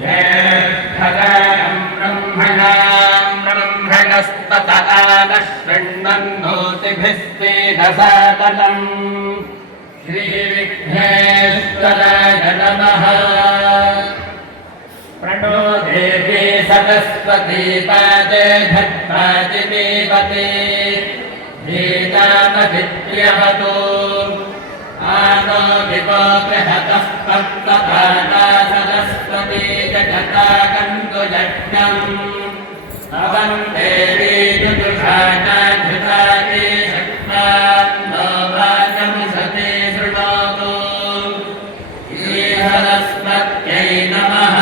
ज्येष्ठदानं ब्रह्मणस्पत आनशृण्वन्नोतिभिस्तेजसादनम् श्रीविघ्नेश्वराय नमः। प्रणो देवी सरस्वती पादे भद्रादिदेवते वेदामभिद्यवतो आनो दिवो बृहतः पत्तपादा सरस्वती जगताकन्तु यज्ञम् अवं देवी जुदुषाणाधृताये शक्तान्नो वाचमुसते शृणोतु श्रीहरस्वत्यै नमः।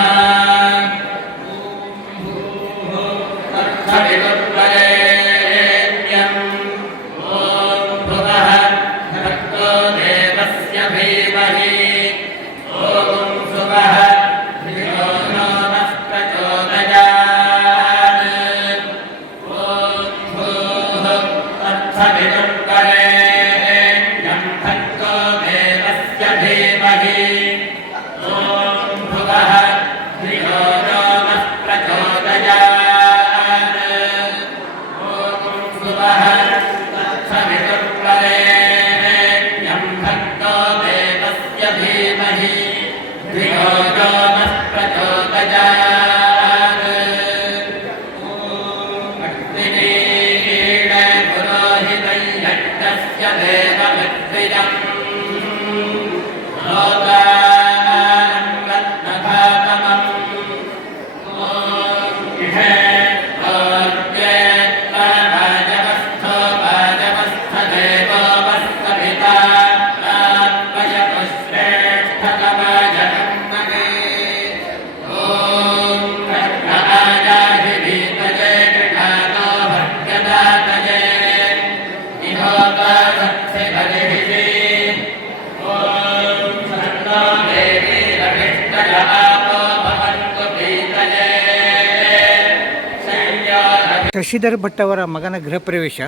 ಶಶಿಧರ್ ಭಟ್ ಅವರ ಮಗನ ಗೃಹ ಪ್ರವೇಶ.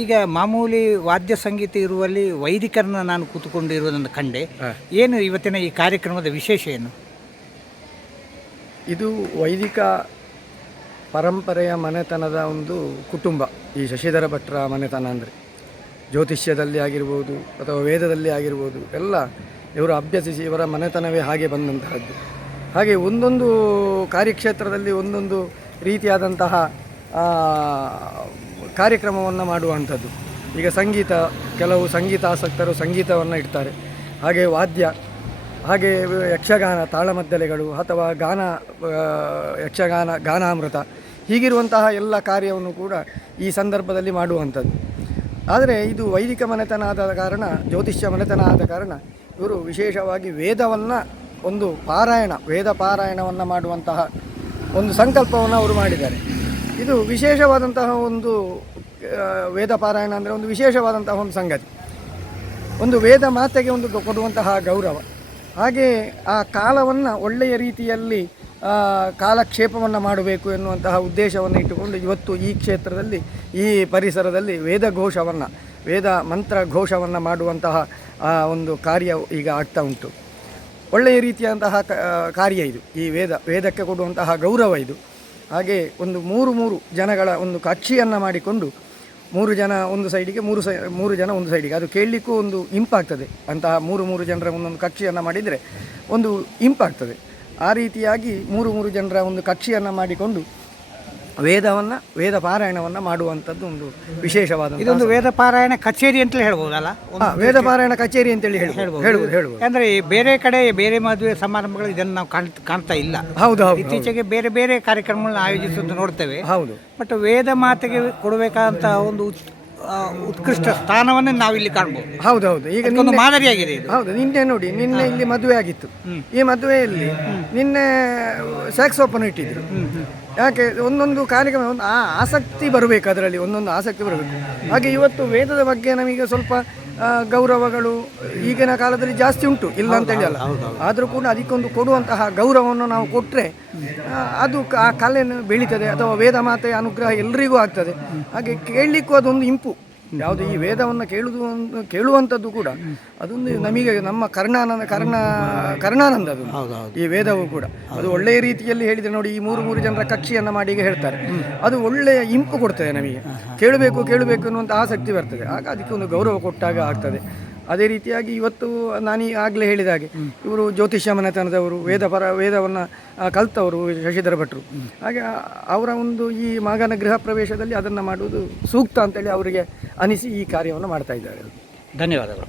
ಈಗ ಮಾಮೂಲಿ ವಾದ್ಯ ಸಂಗೀತ ಇರುವಲ್ಲಿ ವೈದಿಕರನ್ನ ನಾನು ಕೂತುಕೊಂಡಿರುವುದನ್ನು ಕಂಡೆ. ಏನು ಇವತ್ತಿನ ಈ ಕಾರ್ಯಕ್ರಮದ ವಿಶೇಷ ಏನು? ಇದು ವೈದಿಕ ಪರಂಪರೆಯ ಮನೆತನದ ಒಂದು ಕುಟುಂಬ. ಈ ಶಶಿಧರ ಭಟ್ರ ಮನೆತನ ಅಂದರೆ ಜ್ಯೋತಿಷ್ಯದಲ್ಲಿ ಆಗಿರ್ಬೋದು ಅಥವಾ ವೇದದಲ್ಲಿ ಆಗಿರ್ಬೋದು ಎಲ್ಲ ಇವರು ಅಭ್ಯಸಿಸಿ ಇವರ ಮನೆತನವೇ ಹಾಗೆ ಬಂದಂತಹದ್ದು. ಹಾಗೆ ಒಂದೊಂದು ಕಾರ್ಯಕ್ಷೇತ್ರದಲ್ಲಿ ಒಂದೊಂದು ರೀತಿಯಾದಂತಹ ಕಾರ್ಯಕ್ರಮವನ್ನು ಮಾಡುವಂಥದ್ದು. ಈಗ ಸಂಗೀತ, ಕೆಲವು ಸಂಗೀತಾಸಕ್ತರು ಸಂಗೀತವನ್ನು ಇಡ್ತಾರೆ. ಹಾಗೆ ವಾದ್ಯ, ಹಾಗೆ ಯಕ್ಷಗಾನ ತಾಳಮದ್ದಲೆಗಳು ಅಥವಾ ಗಾನ, ಯಕ್ಷಗಾನ, ಗಾನಾಮೃತ ಹೀಗಿರುವಂತಹ ಎಲ್ಲ ಕಾರ್ಯವನ್ನು ಕೂಡ ಈ ಸಂದರ್ಭದಲ್ಲಿ ಮಾಡುವಂಥದ್ದು. ಆದರೆ ಇದು ವೈದಿಕ ಮನೆತನ ಆದ ಕಾರಣ, ಜ್ಯೋತಿಷ್ಯ ಮನೆತನ ಆದ ಕಾರಣ ಇವರು ವಿಶೇಷವಾಗಿ ವೇದವನ್ನು ಒಂದು ಪಾರಾಯಣ, ವೇದ ಪಾರಾಯಣವನ್ನು ಮಾಡುವಂತಹ ಒಂದು ಸಂಕಲ್ಪವನ್ನು ಅವರು ಮಾಡಿದ್ದಾರೆ. ಇದು ವಿಶೇಷವಾದಂತಹ ಒಂದು ವೇದ ಪಾರಾಯಣ ಅಂದರೆ ಒಂದು ವಿಶೇಷವಾದಂತಹ ಒಂದು ಸಂಗತಿ. ಒಂದು ವೇದ ಮಾತೆಗೆ ಒಂದು ಕೊಡುವಂತಹ ಗೌರವ, ಹಾಗೆ ಆ ಕಾಲವನ್ನು ಒಳ್ಳೆಯ ರೀತಿಯಲ್ಲಿ ಕಾಲಕ್ಷೇಪವನ್ನು ಮಾಡಬೇಕು ಎನ್ನುವಂತಹ ಉದ್ದೇಶವನ್ನು ಇಟ್ಟುಕೊಂಡು ಇವತ್ತು ಈ ಕ್ಷೇತ್ರದಲ್ಲಿ, ಈ ಪರಿಸರದಲ್ಲಿ ವೇದ ಘೋಷವನ್ನು, ವೇದ ಮಂತ್ರ ಘೋಷವನ್ನು ಮಾಡುವಂತಹ ಒಂದು ಕಾರ್ಯ ಈಗ ಆಗ್ತಾ ಉಂಟು. ಒಳ್ಳೆಯ ರೀತಿಯಾದಂತಹ ಕಾರ್ಯ ಇದು. ಈ ವೇದಕ್ಕೆ ಕೊಡುವಂತಹ ಗೌರವ ಇದು. ಹಾಗೆ ಒಂದು ಮೂರು ಜನಗಳ ಒಂದು ಕಕ್ಷಿಯನ್ನು ಮಾಡಿಕೊಂಡು 3 ಜನ ಒಂದು ಸೈಡಿಗೆ, 3 ಜನ ಒಂದು ಸೈಡಿಗೆ, ಅದು ಕೇಳಲಿಕ್ಕೂ ಒಂದು ಇಂಪಾಗ್ತದೆ. ಅಂತಹ 3 ಜನರ ಒಂದೊಂದು ಕಕ್ಷಿಯನ್ನು ಮಾಡಿದರೆ ಒಂದು ಇಂಪಾಗ್ತದೆ. ಆ ರೀತಿಯಾಗಿ 3 ಜನರ ಒಂದು ಕಕ್ಷಿಯನ್ನು ಮಾಡಿಕೊಂಡು ವೇದ ಪಾರಾಯಣವನ್ನು ಮಾಡುವಂಥದ್ದು ಒಂದು ವಿಶೇಷವಾದ, ಇದೊಂದು ವೇದ ಪಾರಾಯಣ ಕಚೇರಿ ಅಂತಲೇ ಹೇಳ್ಬೋದಲ್ಲ? ವೇದ ಪಾರಾಯಣ ಕಚೇರಿ ಅಂತೇಳಿ ಹೇಳ್ಬೋದು. ಅಂದರೆ ಬೇರೆ ಕಡೆ ಬೇರೆ ಮದುವೆ ಸಮಾರಂಭಗಳು ಇದನ್ನು ನಾವು ಕಾಣ್ತಾ ಇಲ್ಲ. ಹೌದು. ಇತ್ತೀಚೆಗೆ ಬೇರೆ ಕಾರ್ಯಕ್ರಮಗಳನ್ನು ಆಯೋಜಿಸುವುದು ನೋಡ್ತೇವೆ. ಹೌದು. ಬಟ್ ವೇದ ಮಾತೆಗೆ ಕೊಡಬೇಕಾದಂಥ ಒಂದು ಉತ್ಕೃಷ್ಟ ಸ್ಥಾನವನ್ನು ನಾವಿಲ್ಲಿ ಕಾಣ್ಬೋದು. ಹೌದೌದು. ಈಗ ಒಂದು ಮಾದರಿಯಾಗಿದೆ ಇದು. ಹೌದು. ನಿನ್ನೆ ನೋಡಿ, ನಿನ್ನೆ ಇಲ್ಲಿ ಮದುವೆ ಆಗಿತ್ತು. ಈ ಮದುವೆಯಲ್ಲಿ ನಿನ್ನೆ ಸ್ಯಾಕ್ಸೋಫೋನ್ ಇಟ್ಟಿದ್ರು. ಯಾಕೆ? ಒಂದೊಂದು ಕಾರ್ಯಕ್ರಮ, ಒಂದು ಆಸಕ್ತಿ ಬರಬೇಕು, ಅದರಲ್ಲಿ ಒಂದೊಂದು ಆಸಕ್ತಿ ಬರಬೇಕು. ಹಾಗೆ ಇವತ್ತು ವೇದದ ಬಗ್ಗೆ ನಮಗೆ ಸ್ವಲ್ಪ ಗೌರವಗಳು ಈಗಿನ ಕಾಲದಲ್ಲಿ ಜಾಸ್ತಿ ಉಂಟು, ಇಲ್ಲ ಅಂತೇಳಿ ಅಲ್ಲ. ಆದರೂ ಕೂಡ ಅದಕ್ಕೊಂದು ಕೊಡುವಂತಹ ಗೌರವವನ್ನು ನಾವು ಕೊಟ್ಟರೆ ಅದು ಆ ಕಲೆಯನ್ನು ಬೆಳೀತದೆ, ಅಥವಾ ವೇದ ಮಾತೆಯ ಅನುಗ್ರಹ ಎಲ್ಲರಿಗೂ ಆಗ್ತದೆ. ಹಾಗೆ ಕೇಳಲಿಕ್ಕೂ ಅದೊಂದು ಇಂಪು. ಯಾವುದು ಈ ವೇದವನ್ನು ಕೇಳುವಂಥದ್ದು ಕೂಡ ಅದೊಂದು ನಮಗೆ ನಮ್ಮ ಕರ್ಣಾನಂದ ಅದು ಈ ವೇದವು ಕೂಡ ಅದು ಒಳ್ಳೆಯ ರೀತಿಯಲ್ಲಿ ಹೇಳಿದರೆ ನೋಡಿ, ಈ ಮೂರು ಜನರ ಕಕ್ಷಿಯನ್ನು ಮಾಡಿ ಈಗ ಹೇಳ್ತಾರೆ, ಅದು ಒಳ್ಳೆಯ ಇಂಪು ಕೊಡ್ತದೆ ನಮಗೆ, ಕೇಳಬೇಕು ಅನ್ನುವಂಥ ಆಸಕ್ತಿ ಬರ್ತದೆ. ಆಗ ಅದಕ್ಕೆ ಒಂದು ಗೌರವ ಕೊಟ್ಟಾಗ ಆಗ್ತದೆ. ಅದೇ ರೀತಿಯಾಗಿ ಇವತ್ತು ನಾನು ಆಗಲೇ ಹೇಳಿದ ಹಾಗೆ ಇವರು ಜ್ಯೋತಿಷ್ಯ ಮನೆತನದವರು, ವೇದವನ್ನು ಕಲಿತವರು ಶಶಿಧರ ಭಟ್ರು. ಹಾಗೆ ಅವರ ಒಂದು ಈ ಮಗನ ಗೃಹ ಪ್ರವೇಶದಲ್ಲಿ ಅದನ್ನು ಮಾಡುವುದು ಸೂಕ್ತ ಅಂತೇಳಿ ಅವರಿಗೆ ಅನಿಸಿ ಈ ಕಾರ್ಯವನ್ನು ಮಾಡ್ತಾ ಇದ್ದಾರೆ. ಧನ್ಯವಾದಗಳು.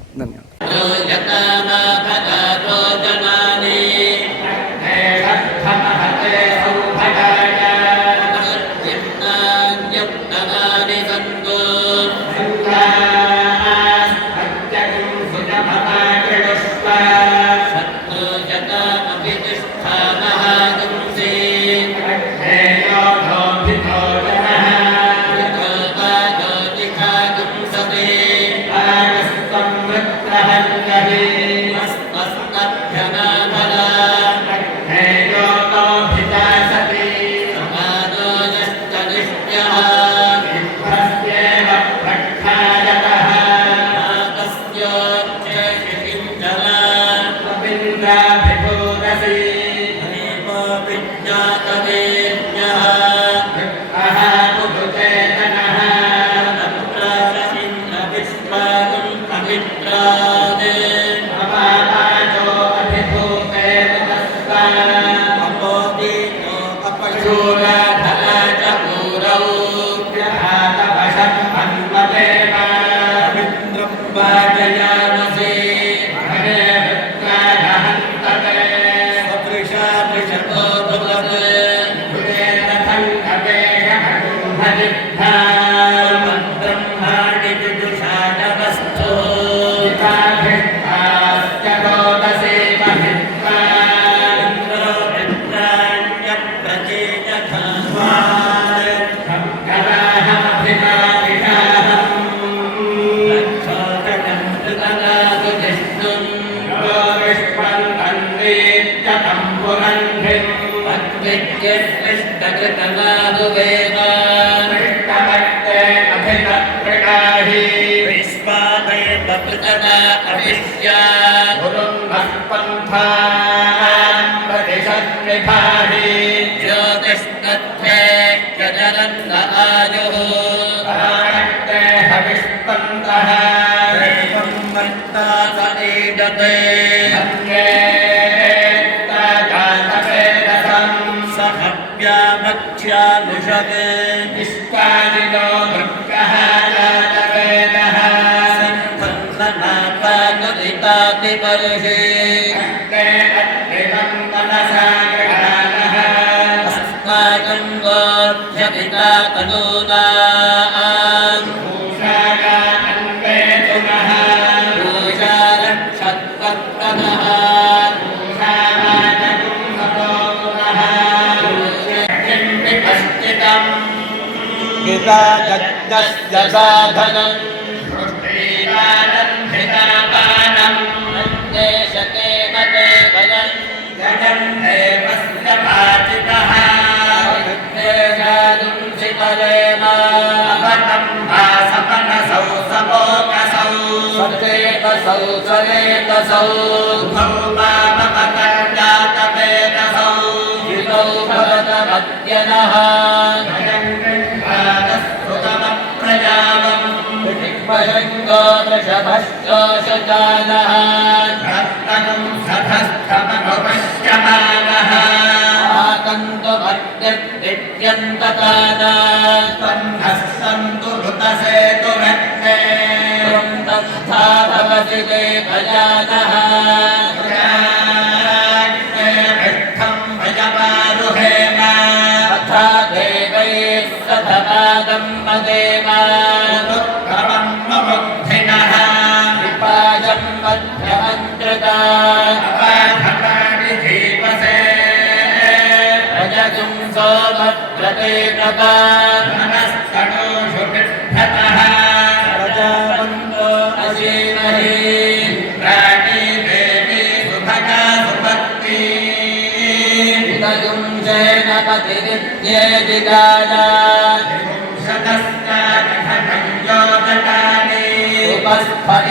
Jaya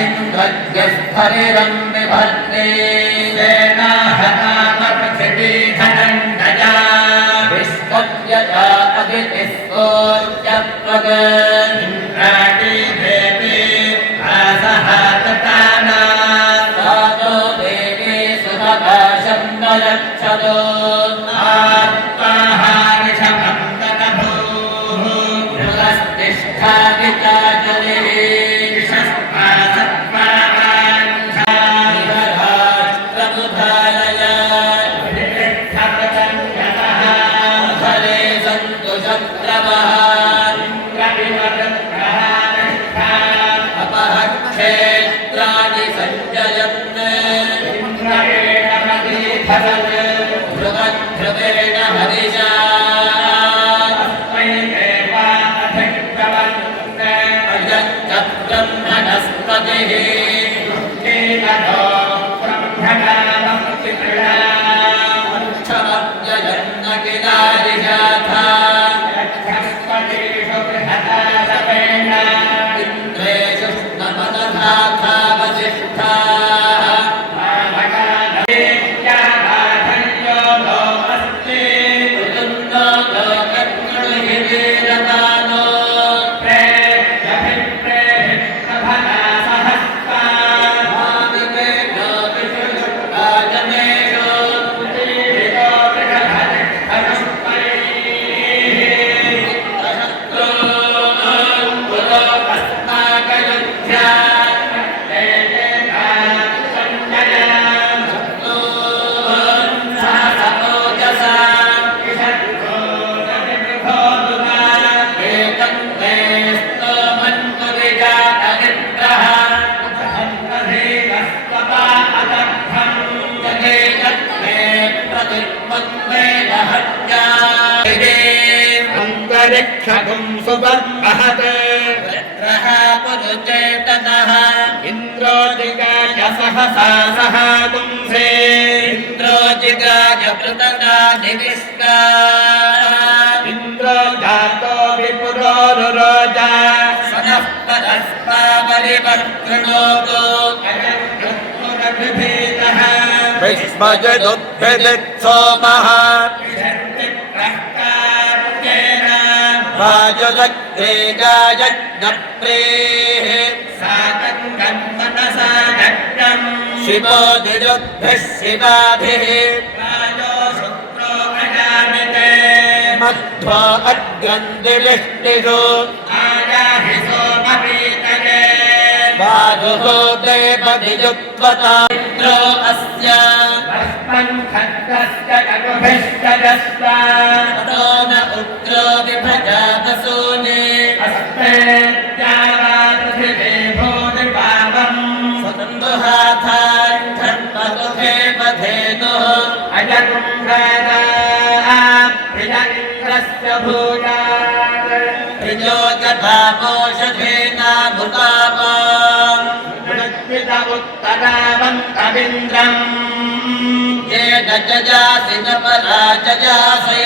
इन्द्रज्ञस्थरिरं विभर्ते सेनाहतामपृथिवीधनञ्जया विश्वव्यया अदितिस्तोर्यत्वग इन्द्राणी देवी आसहातताना सातो देवी सुभगाशं वयच्छदो आत्माहारिषमन्दनभूः मृगस्तिष्ठादिचाचले अपहक्षेत्राणि सञ्जयन् ध्रुवध्रुवेण हरिषा अयच्च ब्रह्मणस्पतिः क्षमव्ययन्न किलारिषाथा इन्द्रेषु नमदधाथा वसिष्ठाः ऋतुन्नो लोकगृहि वीरदानो मादिवेनो विष्णुराजमेषु अन्तरिक्षगुं सुवर्महत् रः पुरुचेतनः इन्द्रोजिगाय सहसा सहागुंसे इन्द्रोजिगाय पृतना निविष्टा इन्द्रो जातो विपुरोरुरोजा सनः परस्पावरिवक्तृणोतो अयकृत्पुरभिभीतः विश्वजदुद्भिदित्सोमः वायुदग्धेगायज्ञप्रेः साकङ्गं मनसा गट्टं शिवोदिरुद्भिः शिवाभिः वायो शुक्रो अजामिते मध्वा अग्रन्दिविष्टिषु आयाहि सोमपीतये वायुः देवधियुक्त्वता इन्द्रो अस्य भस्मन् खड्गस्य कटुभिश्च दस्ता ततो न उग्रो विभजावसूने अस्मेत्यावापृथिवे भूरिपावम् स्वतन्दुहाथान् धर्मदुहे बधेनुः अयकुम्भरा प्रिय इन्द्रस्य भूयात् प्रियोजभामोषधेनाभुतामाम् विद उत्तरावन्तमिन्द्रम् येन जजासि न पराजयासि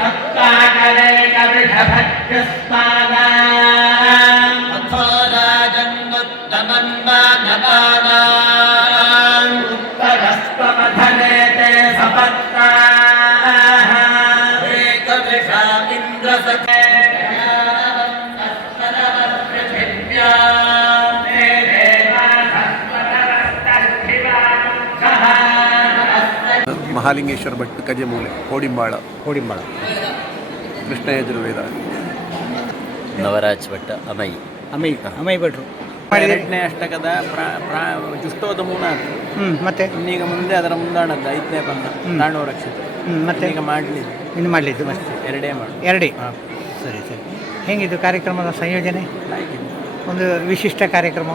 भक्ताकरेकविषभक्ष्यस्मानाम् अथो राजन्मुत्तमन् मानवानाम् उत्तरस्त्वमधने ते सपत्ताः एकवृषा इन्द्रसखे ಮಹಾಲಿಂಗೇಶ್ವರ ಭಟ್ ಕಜೆಮೂಲೆ ಕೋಡಿಂಬಾಳ ಕೃಷ್ಣ ಯಜುರ್ವೇದ ನವರಾಜ್ ಭಟ್ ಅಮೈ ಭಟ್ರು ಎರಡನೇ ಅಷ್ಟಕದ ಜುಷ್ಟೋದಮೂನ ಮತ್ತೆ ಇನ್ನೀಗ ಮುಂದೆ ಅದರ ಮುಂದಾಣದ್ದು 5ನೇ ಬಂದ ತಾಂಡವ ರಕ್ಷಿತ ಮತ್ತೆ ಈಗ ಮಾಡಲಿಲ್ಲ ಇನ್ನು ಮಾಡಲಿದ್ದು ಅಷ್ಟೇ ಎರಡೇ ಮಾಡು ಎರಡೇ ಸರಿ ಹೇಗಿದ್ದು ಕಾರ್ಯಕ್ರಮದ ಸಂಯೋಜನೆ ಒಂದು ವಿಶಿಷ್ಟ ಕಾರ್ಯಕ್ರಮ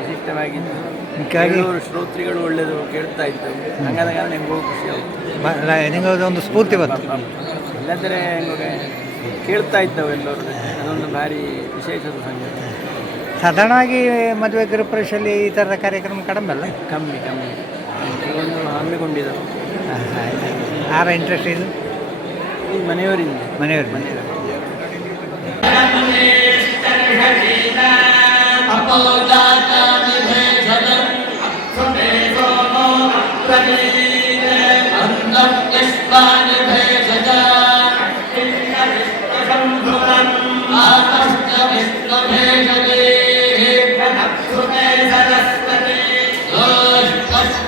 ವಿಶಿಷ್ಟವಾಗಿದ್ದು ಮುಖ್ಯವಾಗಿ ಶ್ರೋತ್ರಿಗಳು ಒಳ್ಳೆಯದು ಕೇಳ್ತಾ ಇದ್ದವು ಹಂಗಾದ ಕಾರಣ ಹೆಂಗೋ ಖುಷಿ ಆಗುತ್ತೆ ನಿಮಗೆ ಒಂದು ಸ್ಫೂರ್ತಿ ಬಂತು ಇಲ್ಲಂದರೆ ಹೆಂಗೆ ಕೇಳ್ತಾ ಇದ್ದವು ಎಲ್ಲರೂ ಅದೊಂದು ಭಾರಿ ವಿಶೇಷದ ಸಂಗತಿ ಸಾಧಾರಣವಾಗಿ ಮದುವೆ ಗೃಹಪ್ರವೇಶದಲ್ಲಿ ಈ ಥರದ ಕಾರ್ಯಕ್ರಮ ಕಡಿಮೆ ಅಲ್ಲ ಕಮ್ಮಿ ಒಂದು ಹಮ್ಮಿಕೊಂಡಿದ್ದರು ಯಾರ ಇಂಟ್ರೆಸ್ಟ್ ಇದು ಈ ಮನೆಯವರಿಂದ ಅಪೋಜಾತ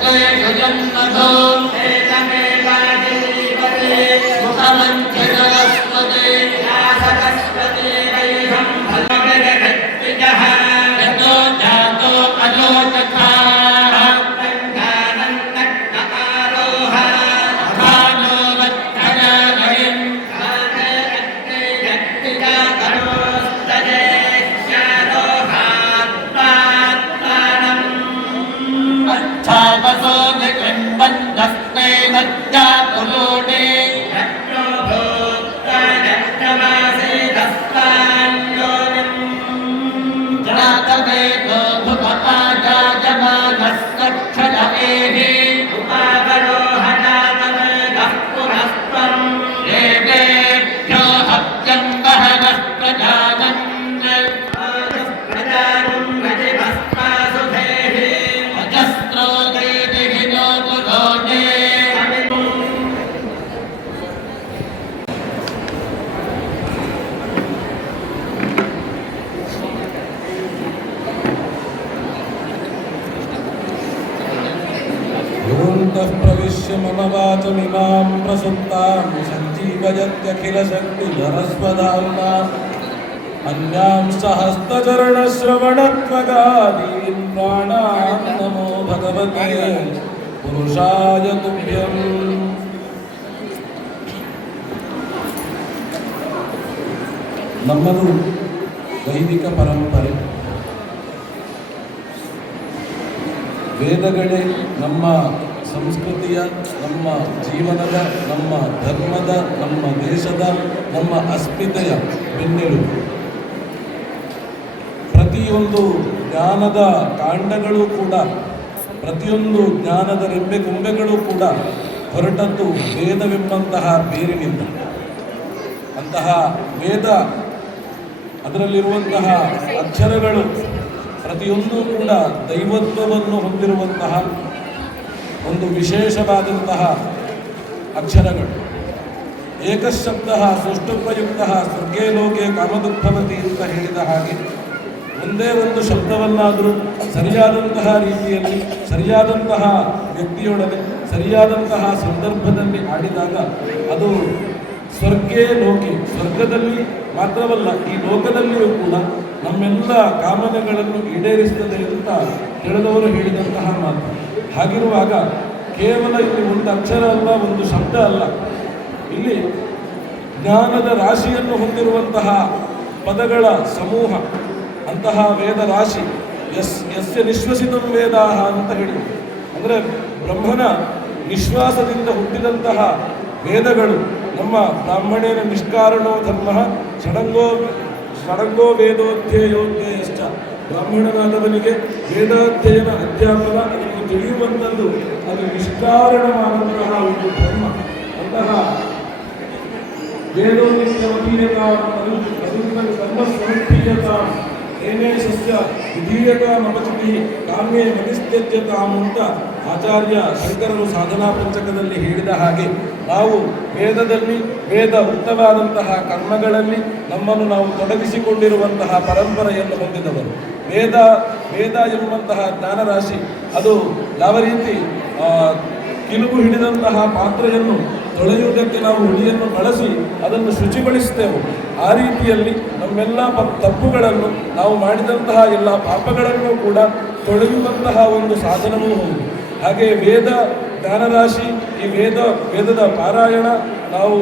सर्वेषु जन्मधो एतमेवादिलीवते मुखमञ्चरस्पदे सरस्वती वैहं फलवेदविजः यतो जातो अलोचथा योऽन्तः प्रविश्य मम वाचमिमां प्रसुप्तां सञ्जीवयत्यखिलशक्तिधरस्वधाम्ना अन्यांश्च हस्तचरणश्रवणत्वगादीन् प्राणान् नमो भगवते पुरुषाय तुभ्यम्। ನಮ್ಮದು ವೈದಿಕ ಪರಂಪರೆ. ವೇದಗಳೇ ನಮ್ಮ ಸಂಸ್ಕೃತಿಯ, ನಮ್ಮ ಜೀವನದ, ನಮ್ಮ ಧರ್ಮದ, ನಮ್ಮ ದೇಶದ, ನಮ್ಮ ಅಸ್ಮಿತೆಯ ಬೆನ್ನೆಲುಬು. ಪ್ರತಿಯೊಂದು ಜ್ಞಾನದ ಕಾಂಡಗಳು ಕೂಡ, ಪ್ರತಿಯೊಂದು ಜ್ಞಾನದ ರೆಂಬೆ ಕೊಂಬೆಗಳು ಕೂಡ ಹೊರಟದ್ದು ವೇದವೆಂಬಂತಹ ಬೇರಿನಿಂದ. ಅಂತಹ ವೇದ, ಅದರಲ್ಲಿರುವಂತಹ ಅಕ್ಷರಗಳು ಪ್ರತಿಯೊಂದೂ ಕೂಡ ದೈವತ್ವವನ್ನು ಹೊಂದಿರುವಂತಹ ಒಂದು ವಿಶೇಷವಾದಂತಹ ಅಕ್ಷರಗಳು. ಏಕಶಬ್ದ ಸುಷ್ಟುಪಯುಕ್ತ ಸ್ವರ್ಗೇ ಲೋಕೆ ಕಾಮದುಃಖವತಿ ಅಂತ ಹೇಳಿದ ಹಾಗೆ, ಒಂದೇ ಒಂದು ಶಬ್ದವನ್ನಾದರೂ ಸರಿಯಾದಂತಹ ರೀತಿಯಲ್ಲಿ, ಸರಿಯಾದಂತಹ ವ್ಯಕ್ತಿಯೊಡನೆ, ಸರಿಯಾದಂತಹ ಸಂದರ್ಭದಲ್ಲಿ ಆಡಿದಾಗ ಅದು ಸ್ವರ್ಗೇ ಲೋಕೆ, ಸ್ವರ್ಗದಲ್ಲಿ ಮಾತ್ರವಲ್ಲ ಈ ಲೋಕದಲ್ಲಿಯೂ ಕೂಡ ನಮ್ಮೆಲ್ಲ ಕಾಮನೆಗಳನ್ನು ಈಡೇರಿಸುತ್ತದೆ ಅಂತ ತಿಳಿದವರು ಹೇಳಿದಂತಹ ಮಾತು. ಹಾಗಿರುವಾಗ ಕೇವಲ ಇಲ್ಲಿ ಒಂದು ಅಕ್ಷರ ಅಲ್ಲ, ಒಂದು ಶಬ್ದ ಅಲ್ಲ, ಇಲ್ಲಿ ಜ್ಞಾನದ ರಾಶಿಯನ್ನು ಹೊಂದಿರುವಂತಹ ಪದಗಳ ಸಮೂಹ, ಅಂತಹ ವೇದ ರಾಶಿ. ಯಸ್ಯ ನಿಶ್ವಸಿತಂ ವೇದಾಹ ಅಂತ ಹೇಳಿ, ಅಂದರೆ ಬ್ರಹ್ಮನ ನಿಶ್ವಾಸದಿಂದ ಹುಟ್ಟಿದಂತಹ ವೇದಗಳು. ನಮ್ಮ ಬ್ರಾಹ್ಮಣೇನ ನಿಷ್ಕಾರಣೋ ಧರ್ಮ ಷಡಂಗೋ ವೇದೋಧ್ಯಯೋಧ್ಯಯಶ್ಚ. ಬ್ರಾಹ್ಮಣನಾದವನಿಗೆ ವೇದಾಧ್ಯಯನ ಅಧ್ಯಾಪನ ಅದನ್ನು ತಿಳಿಯುವಂಥದ್ದು ಅದು ನಿಷ್ಕಾರಣವಾದಂತಹ ಒಂದು ಧರ್ಮ. ಅಂತಹ ವೇದೋನ್ನಿತ್ಯವಧೀಯತಾ ಸರ್ವಸ್ವೀಯತಾ ಏನೇ ಸಸ್ಯ ವಿಧೀಯತಾಮಪಚಿತಿ ಕಾಮ್ಯೇ ಮತಿಸ್ತ್ಯಜ್ಯತಾಂ ಅಂತ ಆಚಾರ್ಯ ಶಂಕರರು ಸಾಧನಾ ಪಂಚಕದಲ್ಲಿ ಹೇಳಿದ ಹಾಗೆ, ನಾವು ವೇದದಲ್ಲಿ, ವೇದ ವೃತ್ತವಾದಂತಹ ಕರ್ಮಗಳಲ್ಲಿ ನಮ್ಮನ್ನು ನಾವು ತೊಡಗಿಸಿಕೊಂಡಿರುವಂತಹ ಪರಂಪರೆಯನ್ನು ಹೊಂದಿದವರು. ವೇದ ಎಂಬಂತಹ ಜ್ಞಾನರಾಶಿ ಅದು ಯಾವ ರೀತಿ ಕಿಲುಬು ಹಿಡಿದಂತಹ ಪಾತ್ರೆಯನ್ನು ತೊಳೆಯುವುದಕ್ಕೆ ನಾವು ಹುಳಿಯನ್ನು ಬಳಸಿ ಅದನ್ನು ಶುಚಿಗೊಳಿಸುತ್ತೇವೆ, ಆ ರೀತಿಯಲ್ಲಿ ನಮ್ಮೆಲ್ಲ ತಪ್ಪುಗಳನ್ನು, ನಾವು ಮಾಡಿದಂತಹ ಎಲ್ಲ ಪಾಪಗಳನ್ನು ಕೂಡ ತೊಳೆಯುವಂತಹ ಒಂದು ಸಾಧನವೂ ಹೌದು. ಹಾಗೆ ವೇದ ಜ್ಞಾನರಾಶಿ, ಈ ವೇದದ ಪಾರಾಯಣ ನಾವು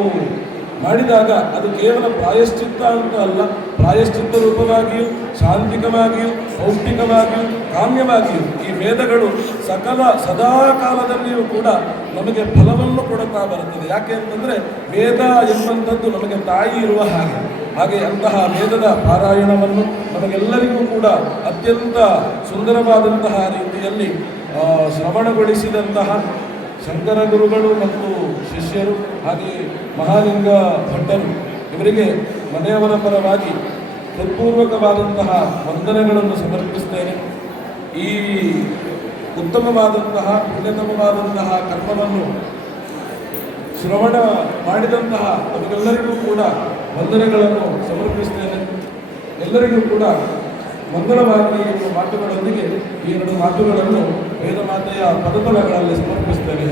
ಮಾಡಿದಾಗ ಅದು ಕೇವಲ ಪ್ರಾಯಶ್ಚಿತ್ತ ಅಂತ ಅಲ್ಲ, ಪ್ರಾಯಶ್ಚಿತ್ತ ರೂಪವಾಗಿಯೂ, ಶಾಂತಿಕವಾಗಿಯೂ, ಪೌಷ್ಟಿಕವಾಗಿಯೂ, ಕಾಮ್ಯವಾಗಿಯೂ ಈ ವೇದಗಳು ಸದಾ ಕಾಲದಲ್ಲಿಯೂ ಕೂಡ ನಮಗೆ ಫಲವನ್ನು ಕೊಡುತ್ತಾ ಬರುತ್ತದೆ. ಯಾಕೆ ಅಂತಂದರೆ ವೇದ ಎಂಬಂಥದ್ದು ನಮಗೆ ತಾಯಿ ಇರುವ ಹಾಗೆ ಅಂತಹ ವೇದದ ಪಾರಾಯಣವನ್ನು ನಮಗೆಲ್ಲರಿಗೂ ಕೂಡ ಅತ್ಯಂತ ಸುಂದರವಾದಂತಹ ರೀತಿಯಲ್ಲಿ ಶ್ರವಣಗೊಳಿಸಿದಂತಹ ಶಂಕರ ಗುರುಗಳು ಮತ್ತು ಶಿಷ್ಯರು, ಹಾಗೆ ಮಹಾಲಿಂಗ ಭಟ್ಟರು, ಇವರಿಗೆ ಮನೆಯವರ ಪರವಾಗಿ ಹೃತ್ಪೂರ್ವಕವಾದಂತಹ ವಂದನೆಗಳನ್ನು ಸಮರ್ಪಿಸ್ತೇನೆ. ಈ ಉತ್ತಮವಾದಂತಹ ಪುಣ್ಯತಮವಾದಂತಹ ಕರ್ಮವನ್ನು ಶ್ರವಣ ಮಾಡಿದಂತಹ ಅವರೆಲ್ಲರಿಗೂ ಕೂಡ ವಂದನೆಗಳನ್ನು ಸಮರ್ಪಿಸ್ತೇನೆ. ಎಲ್ಲರಿಗೂ ಕೂಡ ಮಂಗಳವಾಗಲಿ ಎಂಬ ಮಾತುಗಳೊಂದಿಗೆ ಈ ಎರಡು ಮಾತುಗಳನ್ನು ವೇದಮಾತೆಯ ಪದತಲಗಳಲ್ಲಿ ಸಮರ್ಪಿಸ್ತೇನೆ.